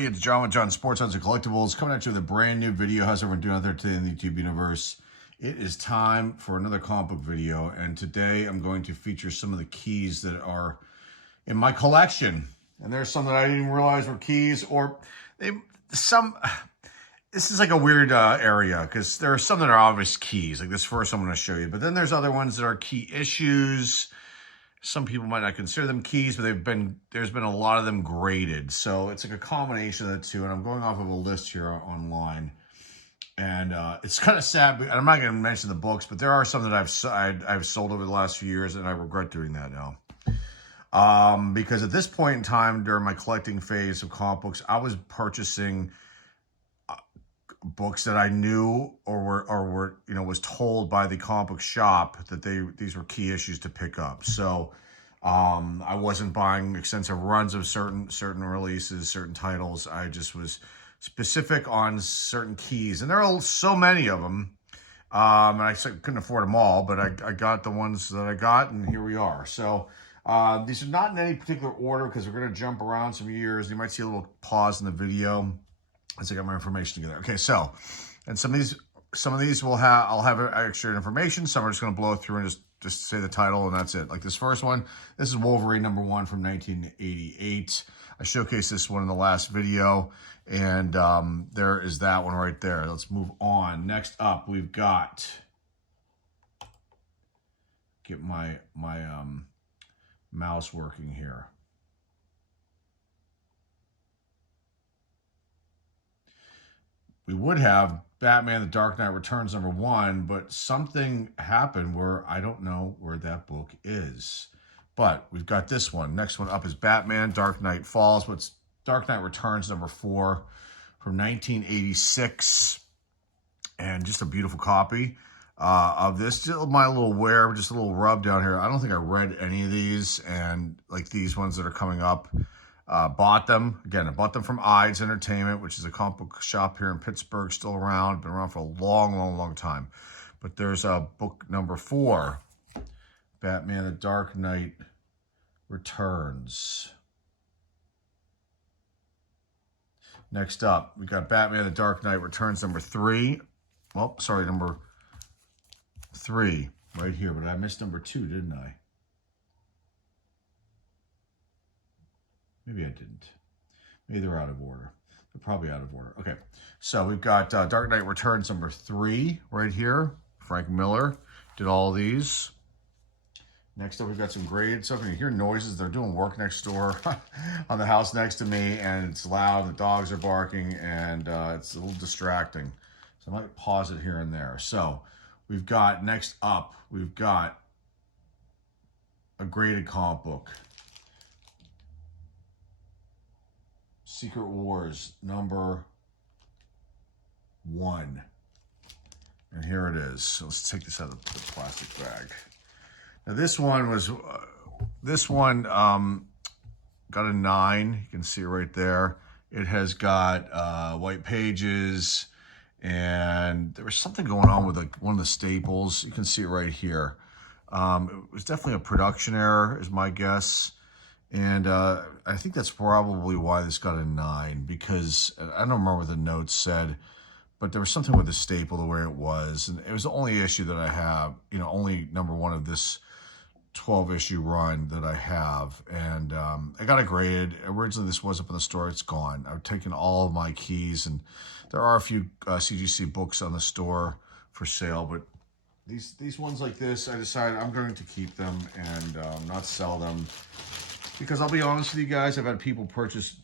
everybody? It's John with John Sports Odds and Collectibles coming at you with a brand new video. How's everyone doing out there today in the YouTube universe? It is time for another comic book video, and today I'm going to feature some of the keys that are in my collection. And there's some that I didn't even realize were keys, or this is like a weird area because there are some that are obvious keys, like this first I'm going to show you. But then there's other ones that are key issues. Some people might not consider them keys, but there's been a lot of them graded. So it's like a combination of the two. And I'm going off of a list here online. And it's kind of sad. But I'm not going to mention the books, but there are some that I've sold over the last few years, and I regret doing that now. Because at this point in time, during my collecting phase of comic books, I was purchasing books that I knew or were was told by the comic book shop that these were key issues to pick up. So I wasn't buying extensive runs of certain releases, certain titles. I just was specific on certain keys, and there are so many of them. And I couldn't afford them all, but I got the ones that I got, and here we are. So these are not in any particular order because we're going to jump around some years. You might see a little pause in the video as I got my information together. Okay, so, and some of these I'll have extra information. Some are just going to blow through and just say the title, and that's it. Like this first one, this is Wolverine #1 from 1988. I showcased this one in the last video, and there is that one right there. Let's move on. Next up, we've got, get my mouse working here. We would have Batman: The Dark Knight Returns #1, but something happened where I don't know where that book is. But we've got this one. Next one up is Batman: Dark Knight Falls. What's Dark Knight Returns #4 from 1986. And just a beautiful copy of this. Just my little wear, just a little rub down here. I don't think I read any of these, and like these ones that are coming up. Bought them. Again, I bought them from Ides Entertainment, which is a comic book shop here in Pittsburgh, still around. Been around for a long time. But there's book #4, Batman: The Dark Knight Returns. Next up, we got Batman: The Dark Knight Returns #3. Well, sorry, #3 right here, but I missed #2, didn't I? Maybe I didn't. Maybe they're out of order. They're probably out of order. Okay, so we've got Dark Knight Returns #3 right here. Frank Miller did all of these. Next up, we've got some graded stuff. You hear noises. They're doing work next door on the house next to me, and it's loud. The dogs are barking, and it's a little distracting. So I might pause it here and there. So we've got, next up, we've got a graded comic book. Secret Wars #1. And here it is. So let's take this out of the plastic bag. Now this one got a 9. You can see it right there. It has got white pages, and there was something going on with like one of the staples. You can see it right here. It was definitely a production error, is my guess. And I think that's probably why this got a 9, because I don't remember what the notes said, but there was something with the staple, the way it was. And it was the only issue that I have, only #1 of this 12-issue run that I have. And I got it graded. Originally, this was up in the store. It's gone. I've taken all of my keys, and there are a few CGC books on the store for sale, but these ones like this, I decided I'm going to keep them and not sell them. Because I'll be honest with you guys, I've had people purchase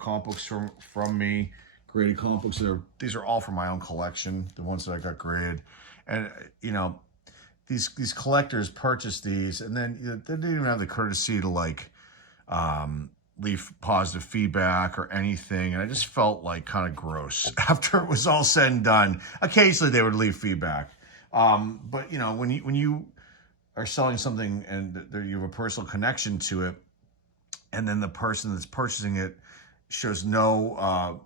comic books from me, graded comic books. These are all from my own collection, the ones that I got graded. And, these collectors purchase these, and then they didn't even have the courtesy to, like, leave positive feedback or anything. And I just felt, like, kind of gross after it was all said and done. Occasionally, they would leave feedback. But, when you are selling something and you have a personal connection to it, and then the person that's purchasing it shows nothing.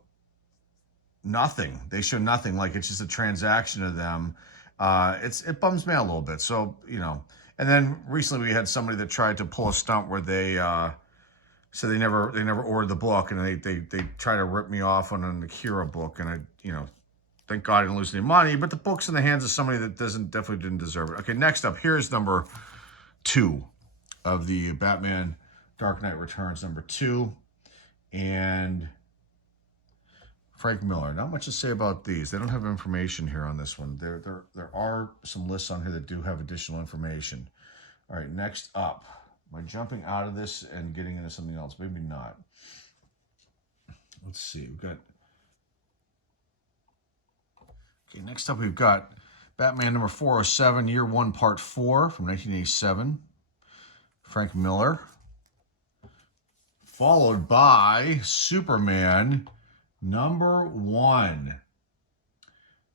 They show nothing. Like it's just a transaction to them. It bums me out a little bit. So, And then recently we had somebody that tried to pull a stunt where they So they never ordered the book, and they try to rip me off on an Akira book, and thank God I didn't lose any money, but the book's in the hands of somebody that definitely didn't deserve it. Okay, next up, here's number 2 of the Batman Dark Knight Returns, number 2, and Frank Miller. Not much to say about these. They don't have information here on this one. There are some lists on here that do have additional information. All right, next up. Am I jumping out of this and getting into something else? Maybe not. Let's see. We've got... Okay, next up we've got Batman number 407, Year 1, Part 4 from 1987. Frank Miller. Followed by Superman number 1.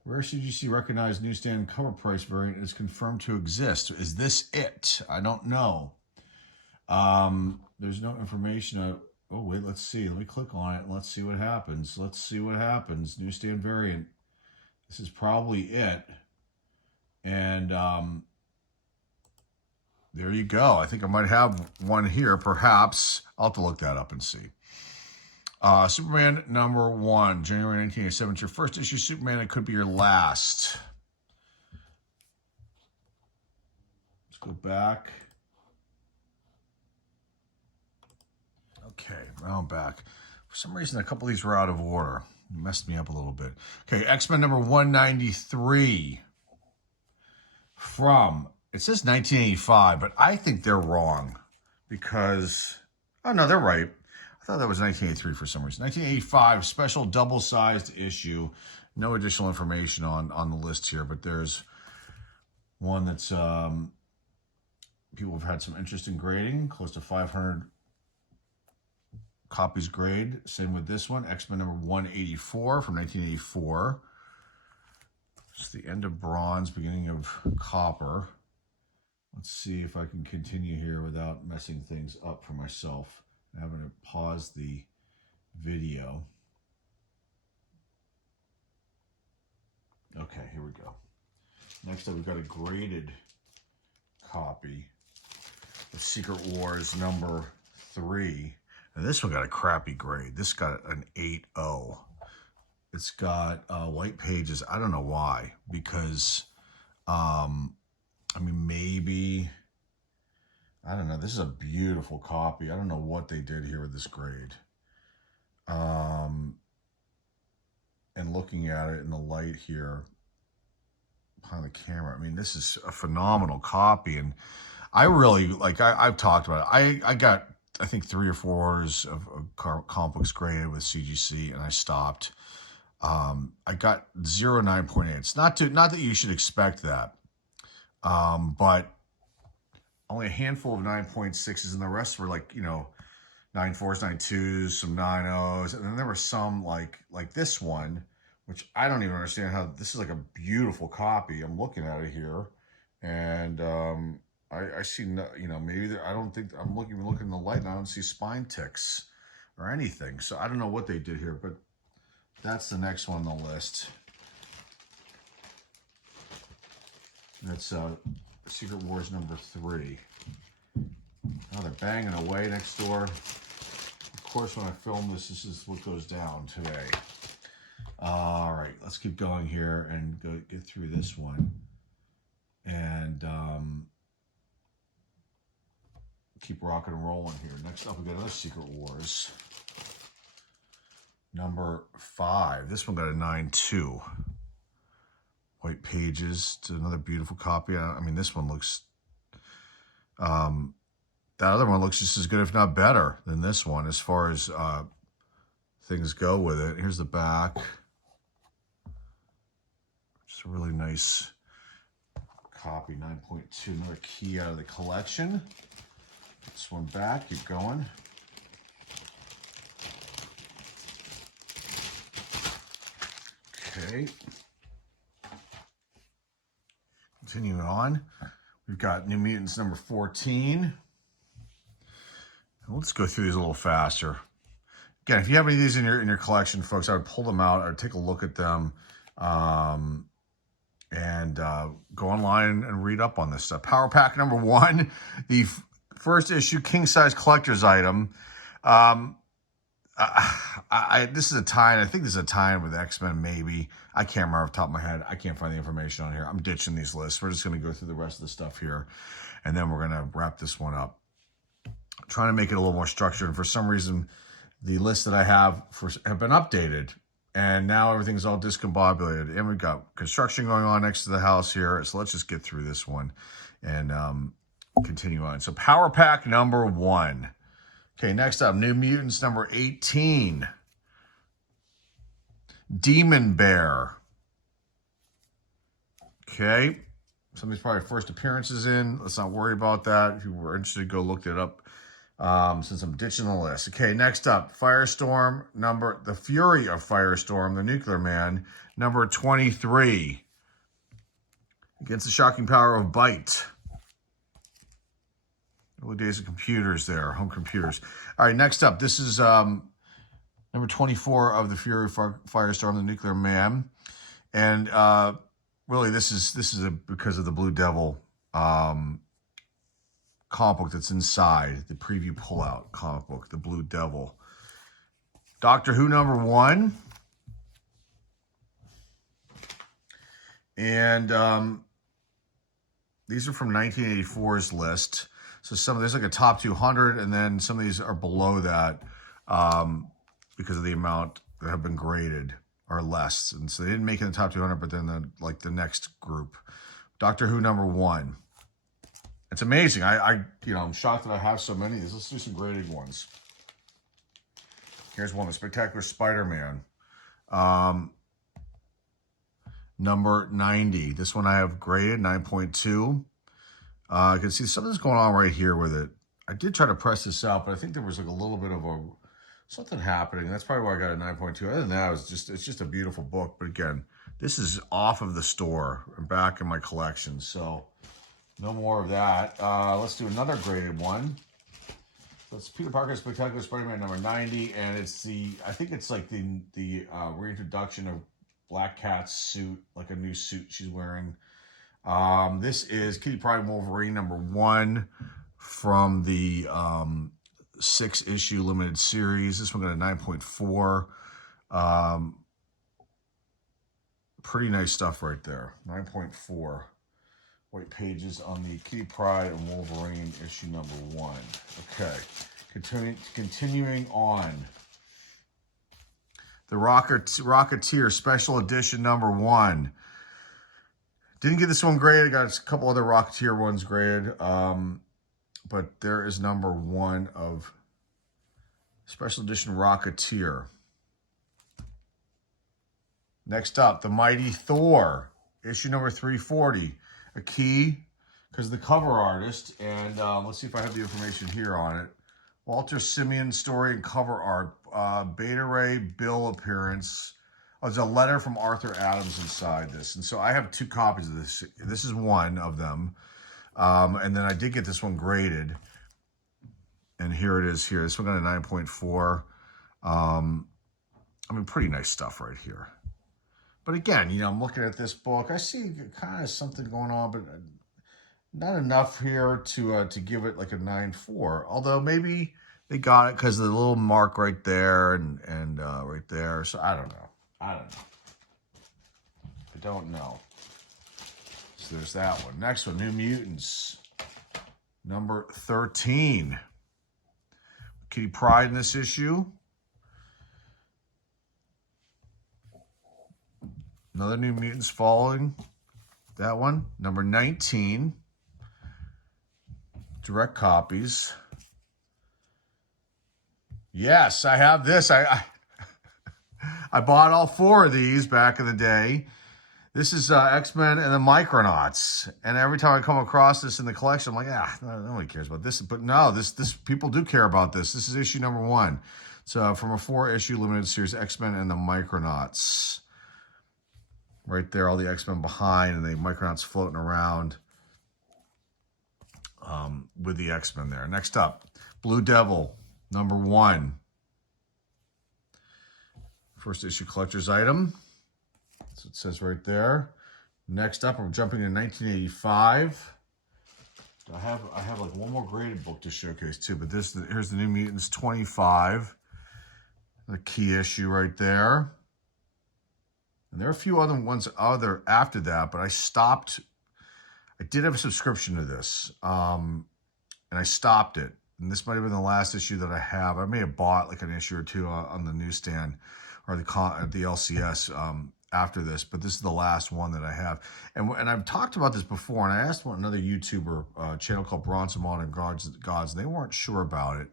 Rare CGC recognized newsstand cover price variant is confirmed to exist. Is this it? I don't know. There's no information. Oh, wait, let's see. Let me click on it and let's see what happens. Let's see what happens. Newsstand variant. This is probably it. And there you go. I think I might have one here, perhaps. I'll have to look that up and see. Superman number 1, January 1987. It's your first issue, Superman. It could be your last. Let's go back. Okay, now I'm back. For some reason, a couple of these were out of order. It messed me up a little bit. Okay, X-Men number 193 from, it says 1985, but I think they're wrong because, oh no, they're right. I thought that was 1983 for some reason. 1985, special double-sized issue. No additional information on the list here, but there's one that's, people have had some interest in grading, close to 500 copies grade. Same with this one, X-Men number 184 from 1984. It's the end of bronze, beginning of copper. Let's see if I can continue here without messing things up for myself. I'm having to pause the video. Okay, here we go. Next up, we've got a graded copy of Secret Wars number 3. And this one got a crappy grade. This got an 8.0. It's got white pages. I don't know why. Because, I mean, maybe, I don't know. This is a beautiful copy. I don't know what they did here with this grade. And looking at it in the light here behind the camera, I mean, this is a phenomenal copy. And I really, like, I've talked about it. I got, I think 3 or 4 orders of comic books graded with CGC, and I stopped. I got 9.8. It's not that you should expect that, but only a handful of 9.6s, and the rest were like 9.4s, 9.2s, some 9.0s, and then there were some like this one, which I don't even understand how this is like a beautiful copy. I'm looking at it here, and I see, maybe I don't think, I'm looking in the light and I don't see spine ticks or anything. So I don't know what they did here, but that's the next one on the list. That's Secret Wars number 3. Oh, they're banging away next door. Of course, when I film this, this is what goes down today. All right, let's keep going here and get through this one. And keep rocking and rolling here. Next up, we got another Secret Wars. Number 5. This one got a 9.2. White pages. It's another beautiful copy. I mean, this one looks... that other one looks just as good, if not better, than this one as far as things go with it. Here's the back. Just a really nice copy. 9.2. Another key out of the collection. This one back, keep going. Okay. Continuing on, we've got New Mutants number 14. Let's go through these a little faster. Again, if you have any of these in your collection, folks, I would pull them out or take a look at them, and go online and read up on this stuff. Power Pack number 1, the first issue king-size collector's item. This is a tie. I think this is a tie with X-Men, maybe. I can't remember off the top of my head. I can't find the information on here. I'm ditching these lists. We're just going to go through the rest of the stuff here, and then we're going to wrap this one up. I'm trying to make it a little more structured. And for some reason, the lists that I have have been updated, and now everything's all discombobulated. And we've got construction going on next to the house here. So let's just get through this one and continue on. So Power Pack number 1. Okay, next up, New Mutants number 18. Demon Bear. Okay, somebody's probably first appearances in. Let's not worry about that. If you were interested, go look it up since I'm ditching the list. Okay, next up, Firestorm the Fury of Firestorm, the Nuclear Man, number 23. Against the shocking power of Bite. Early days of computers there, home computers. All right, next up, this is number 24 of the Fury Firestorm, the Nuclear Man, and really this is because of the Blue Devil comic book that's inside the preview pullout comic book, the Blue Devil. Doctor Who number 1, and these are from 1984's list. So there's like a top 200, and then some of these are below that because of the amount that have been graded or less. And so they didn't make it in the top 200, but then the next group. Doctor Who number 1. It's amazing. I'm shocked that I have so many of these. Let's do some graded ones. Here's one, the Spectacular Spider-Man. Number 90. This one I have graded 9.2. You can see something's going on right here with it. I did try to press this out, but I think there was like a little bit of something happening. That's probably why I got a 9.2. Other than that, it's just a beautiful book. But again, this is off of the store and back in my collection. So no more of that. Let's do another graded one. That's Peter Parker's Spectacular Spider-Man number 90, and I think it's like the reintroduction of Black Cat's suit, like a new suit she's wearing. This is Kitty Pryde and Wolverine number 1 from the 6-issue limited series. This one got a 9.4. Pretty nice stuff right there. 9.4. White pages on the Kitty Pryde and Wolverine issue number 1. Okay, continuing on. The Rocketeer Special Edition number 1. Didn't get this one graded. Got a couple other Rocketeer ones graded. But there is number 1 of Special Edition Rocketeer. Next up, The Mighty Thor, issue number 340. A key, because the cover artist, and let's see if I have the information here on it. Walter Simeon story and cover art. Beta Ray Bill appearance. Oh, there's a letter from Arthur Adams inside this. And so I have 2 copies of this. This is one of them. And then I did get this one graded. And here it is here. This one got a 9.4. I mean, pretty nice stuff right here. But again, I'm looking at this book. I see kind of something going on, but not enough here to give it like a 9.4. Although maybe they got it because of the little mark right there and right there. So I don't know. I don't know. So there's that one. Next one, New Mutants, number 13. Kitty Pryde in this issue. Another New Mutants following that one. Number 19. Direct copies. Yes, I have this. I bought all 4 of these back in the day. This is X-Men and the Micronauts. And every time I come across this in the collection, I'm like, nobody cares about this. But no, this people do care about this. This is issue number 1. So from a 4-issue limited series, X-Men and the Micronauts. Right there, all the X-Men behind, and the Micronauts floating around with the X-Men there. Next up, Blue Devil, number 1. First issue collector's item. That's what it says right there. Next up, we're jumping to 1985. I have like one more graded book to showcase too, but here's the New Mutants 25, the key issue right there. And there are a few other ones after that, but I stopped. I did have a subscription to this, and I stopped it. And this might have been the last issue that I have. I may have bought like an issue or two on the newsstand or the LCS after this, but this is the last one that I have. And I've talked about this before, and I asked another YouTuber channel called Bronze Modern Gods, and they weren't sure about it.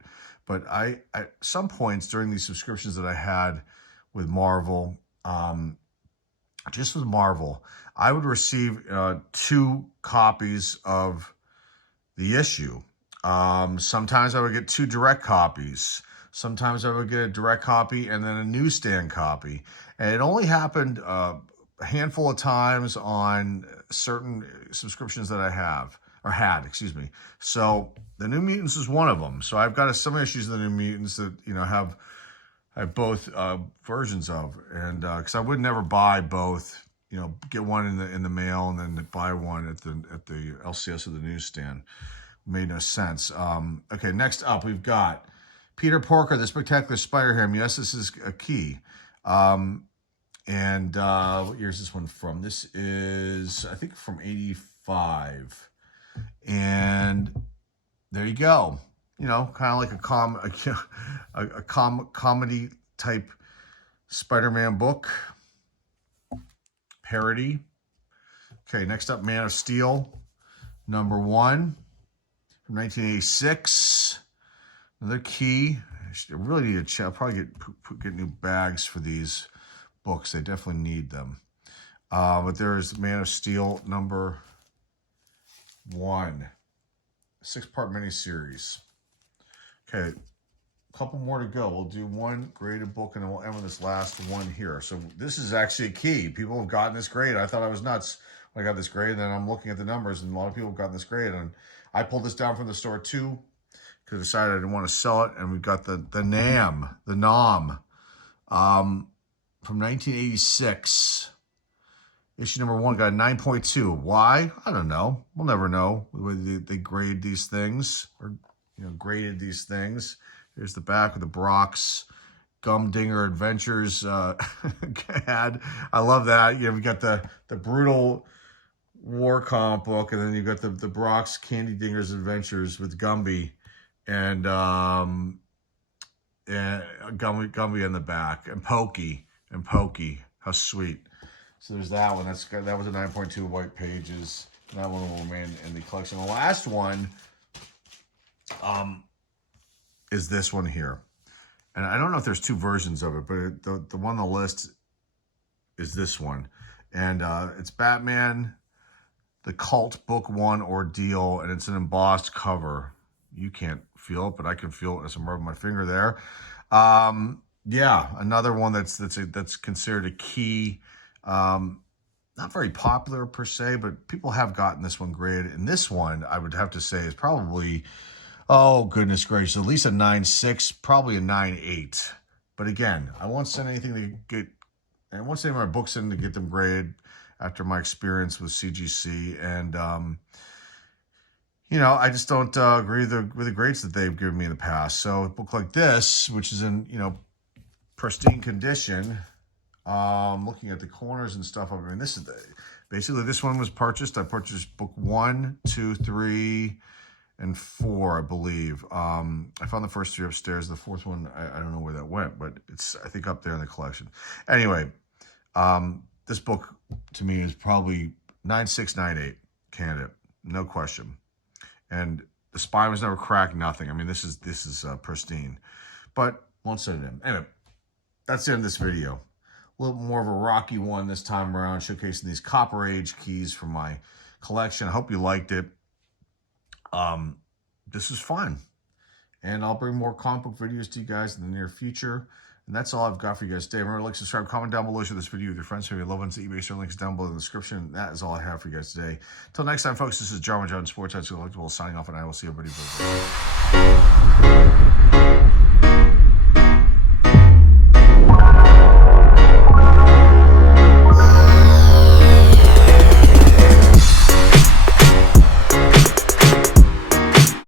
But at some points during these subscriptions that I had with Marvel, just with Marvel, I would receive 2 copies of the issue. Sometimes I would get 2 direct copies. Sometimes I would get a direct copy and then a newsstand copy. And it only happened a handful of times on certain subscriptions that I had, excuse me. So the New Mutants is one of them. So I've got some issues of the New Mutants that, have both versions of, and because I would never buy both, get one in the mail and then buy one at the LCS or the newsstand. Made no sense. Okay, next up we've got Peter Porker, the Spectacular Spider-Ham. Yes, this is a key. And what year is this one from? This is, I think, from 85. And there you go. Kind of like a comedy type Spider-Man book. Parody. Okay, next up, Man of Steel, #1 from 1986. Another key. I really need to check. I'll probably get new bags for these books. They definitely need them. But there's Man of Steel #1. 6-part miniseries. Okay, a couple more to go. We'll do one graded book and then we'll end with this last one here. So this is actually a key. People have gotten this grade. I thought I was nuts when I got this grade, and then I'm looking at the numbers, and a lot of people have gotten this grade. And I pulled this down from the store too, because I decided I didn't want to sell it. And we've got the NAM, from 1986. Issue #1 got a 9.2. Why? I don't know. We'll never know whether they grade these things or graded these things. Here's the back with the Brock's Gumdinger Adventures ad. I love that. We got the brutal war comic book, and then you got the Brock's Candy Dinger's Adventures with Gumby and Gumby in the back, and Pokey. How sweet. So there's that one. That was a 9.2 white pages. That one will remain in the collection. The last one is this one here. And I don't know if there's 2 versions of it, but the one on the list is this one. And it's Batman, the Cult Book 1 Ordeal, and it's an embossed cover. You can't feel it, but I can feel it as I'm rubbing my finger there. Yeah, another one that's considered a key. Not very popular per se, but people have gotten this one graded. And this one, I would have to say, is probably, oh goodness gracious, at least a 9.6, probably a 9.8. But again, I won't send anything to get, I won't send my books in to get them graded after my experience with CGC. And, I just don't agree with the grades that they've given me in the past. So a book like this, which is in, pristine condition, looking at the corners and stuff. I mean, this is basically, this one was purchased. I purchased book 1, 2, 3, and 4, I believe. I found the first 3 upstairs. The 4th one, I don't know where that went, but it's, I think, up there in the collection. Anyway, this book to me is probably 9.6, 9.8 candidate, no question. And the spine was never cracked, nothing. I mean, this is pristine, but won't send it in. Anyway, that's the end of this video. A little more of a rocky one this time around, showcasing these Copper Age keys from my collection. I hope you liked it. This is fun. And I'll bring more comic book videos to you guys in the near future. And that's all I've got for you guys today. Remember, like, subscribe, comment down below, share this video with your friends, family, loved ones. The eBay store links down below in the description. And that is all I have for you guys today. Until next time, folks, this is John Sports Collectible signing off, and I will see everybody.